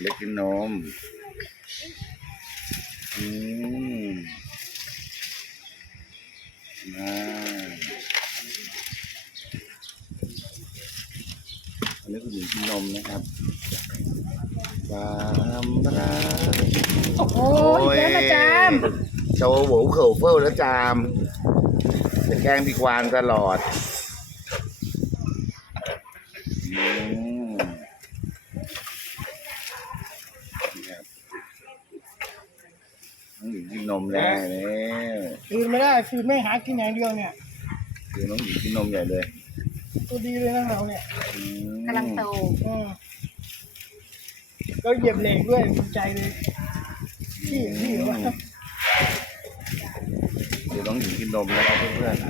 เล็กกินนม อืมอ่าอันนี้คุณหญิงกินนมนะครับความรักโอ้โหอีกแล้วนะจามโชว์โหวเข่าเฟิลแล้วจามจะแกล้งพี่ควานตลอด อืมนี่ครับ น้องหญิงกินนมแล้วนี่คืนไม่ได้คืนไม่หากินอย่างเดียวเนี่ยคือน้องหญิงกินนมใหญ่เลย ตัวดีเลยนะเราเนี่ยอืมกำลังโตอืมก็เหยียบเหล็กด้วยภูมิใจเลยพี่พี่ว่าเดี๋ยวน้องหญิงกินนมนะครับเพื่อนๆ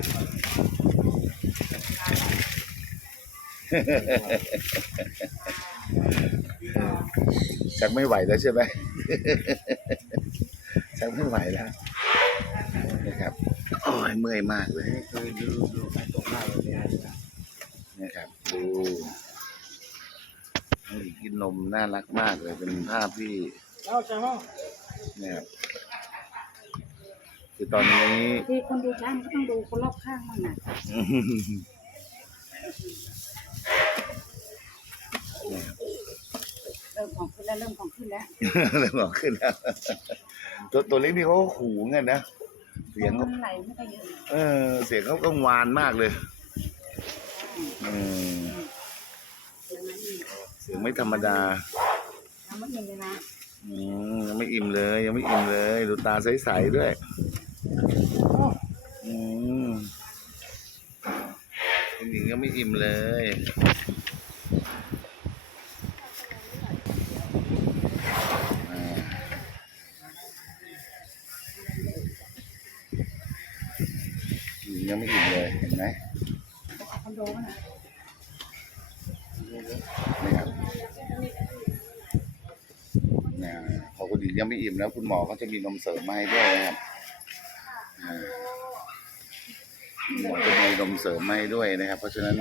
ชักไม่ไหวแล้วใช่ไหม ชักไม่ไหวแล้วนะครับโอ้ยเมื่อยมากเลยดูดูดูตรงหน้าเลยนะครับดูน้องหญิงกินนมน่ารักมากเลยเป็นภาพที่เราจะว่าเนี่ยคือตอนนี้ที่คนดูช้างก็ต้องดูคนรอบข้างมั่งนะเริ่ มของขึ้นแล้วเริ่มของขึ้นแล้วเริ่มออกขึ้นแล้วตัวตัวเล็กนี่เขาก็ขู่เงี้ยนะเสียงเขามันไหลไม่ค่อยเยอะเออ เสียงเขากังวานมากเลยอืมอย่างนั้นนี่เสียงไม่ธรรมดาทำไม่เย็นเลยนะอืมยังไม่อิ่มเลย ยังไม่อิ่มเลยดูตาใสๆด้วยอืมคุณหญิงยังไม่อิ่มเลย ยังไม่อิ่มเลยเห็นไหมคอนโดมันน่ะนี่ครับนี่ยพอคุณหญิงยังไม่อิ่มแล้วคุณหมอก็จะมีนมเสริมมาให้ด้วยนะครับหมอจะมีนมเสริมให้ด้วยนะครับ เพราะฉะนั้น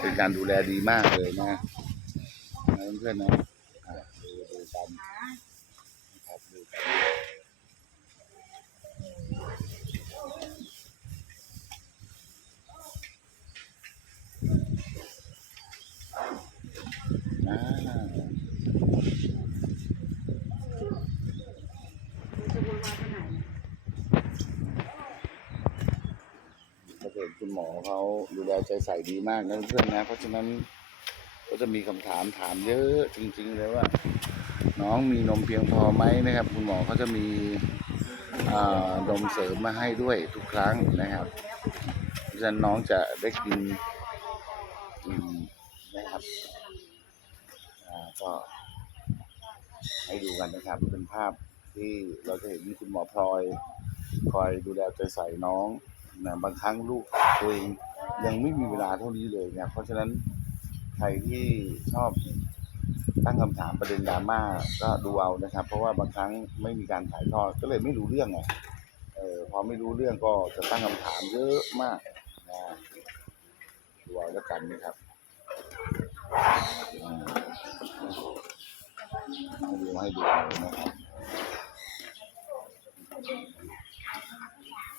เป็นการดูแลดีมากเลยนะนะเพื่อนๆนะดูดูกันน คุณหมอเขาดูแลใจใส่ดีมากนะเพื่อนนะ เพราะฉะนั้นก็จะมีคำถามถามเยอะจริง ๆ เลยว่า น้องมีนมเพียงพอไหมนะครับ คุณหมอเขาจะมีนมเสริมมาให้ด้วยทุกครั้งนะครับเพราะฉะนั้นน้องจะได้กินนะครับก็ให้ดูกันนะครับ เป็นภาพที่เราจะเห็นคุณหมอพลอย คอยดูแลใจใส่น้อง นะบางครั้งลูกตัวเองยังไม่มีเวลาเท่านี้เลยเนะเพราะฉะนั้นใครที่ชอบตั้งคำถามประเด็นดราม่าก็ดูเอานะครับ เพราะว่าบางครั้งไม่มีการถ่ายทอดก็เลยไม่รู้เรื่องไงเออพอไม่รู้เรื่องก็จะตั้งคำถามเยอะมากนะดูเอาแล้วกันนะครับอืมให้ดูให้ดูนะครับ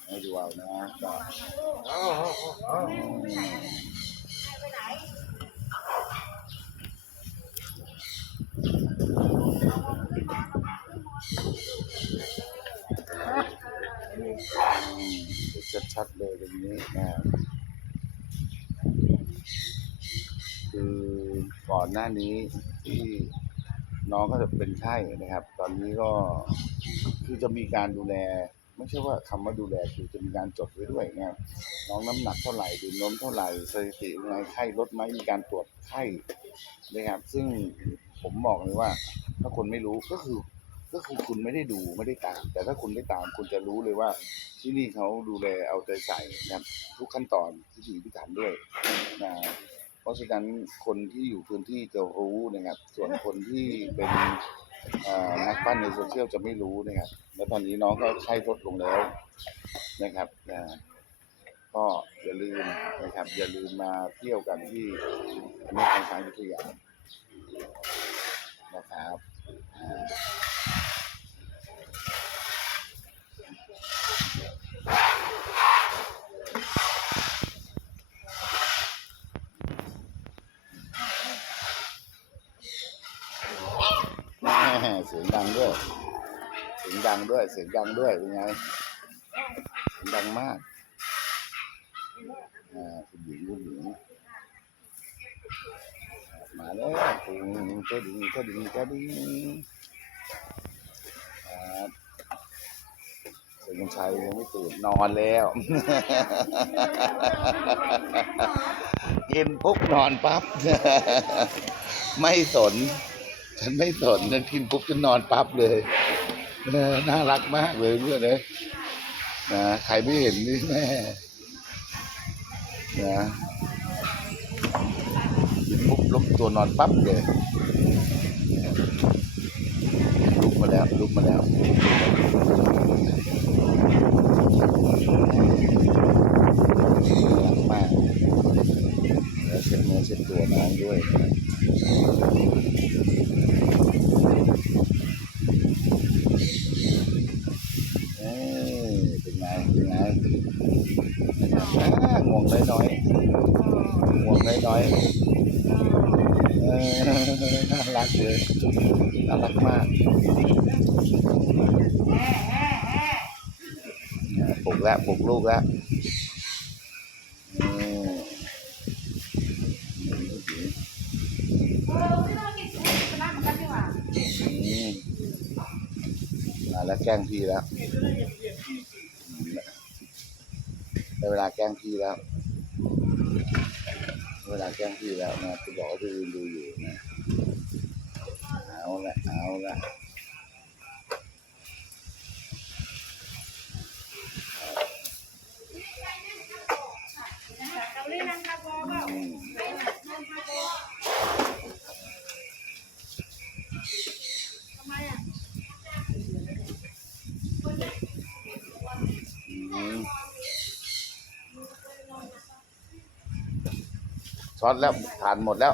ให้ ดูเอานะก็ชัดๆเลยตรงนี้นะคือก่อนหน้านี้ที่น้องก็จะเป็นไข้นะครับ ตอนนี้ก็คือจะมีการดูแล ไม่ใช่ว่าคำว่าดูแลคือจะมีการจดไว้ด้วยนะครับน้องน้ำหนักเท่าไหร่ดื่มนมเท่าไหร่สถิติยังไงไข้ลดไหมมีการตรวจไข้นะครับ ซึ่งผมบอกเลยว่า ถ้าคนไม่รู้ก็คือ ก็คือคุณไม่ได้ดูไม่ได้ตาม แต่ถ้าคุณได้ตามคุณจะรู้เลยว่า ที่นี่เขาดูแลเอาใจใส่นะครับทุกขั้นตอนที่ถีพิถันด้วยนะเพราะฉะนั้นคนที่อยู่พื้นที่จะรู้นะครับ ส่วนคนที่เป็น นักปั้นในโซเชียลจะไม่รู้นะครับ แล้วตอนนี้น้องก็ไข้ลดลงแล้วนะครับก็อย่าลืมนะครับ อย่าลืมมาเที่ยวกันที่อเมริกันช้างยุทธยานะครับ เสียงดังด้วย เสียงดังด้วย เสียงดังด้วยเป็นไงเสียงดังมากอ่าคุณหญิงคุณหญิงมาแล้วปุงกระดิ่งกระดิ่งกระดิ่งครับเสียงชัยยังไม่ตื่นนอนแล้วกินปุ๊บนอนปั๊บ ไม่สน ฉันไม่สนฉันกินปุ๊บฉันนอนปั๊บเลยเออน่ารักมากเลยเพื่อนเลยนะใครไม่เห็นนี่แม่นะกินปุ๊บล้มตัวนอนปั๊บเลยลุกมาแล้วลุกมาแล้วน่ารักมากแล้วเช็ดเนื้อเช็ดตัวน้องด้วย เอ้ยเป็นไง เป็นไง อ่าง่วงน้อยๆง่วงน้อยๆเออน่ารักเลยน่ารักมากปลุกแล้วปลุกลูกแล้วมาแล้วแกล้งพี่แล้ว ได้เวลาแกล้งพี่แล้ว เวลาแกล้งพี่แล้วนะจะบอกว่าพี่ยืนดูอยู่นะเอาละเอาละเราเล่นนั่งคาโบเปล่า ช็อตแล้วผ่านหมดแล้ว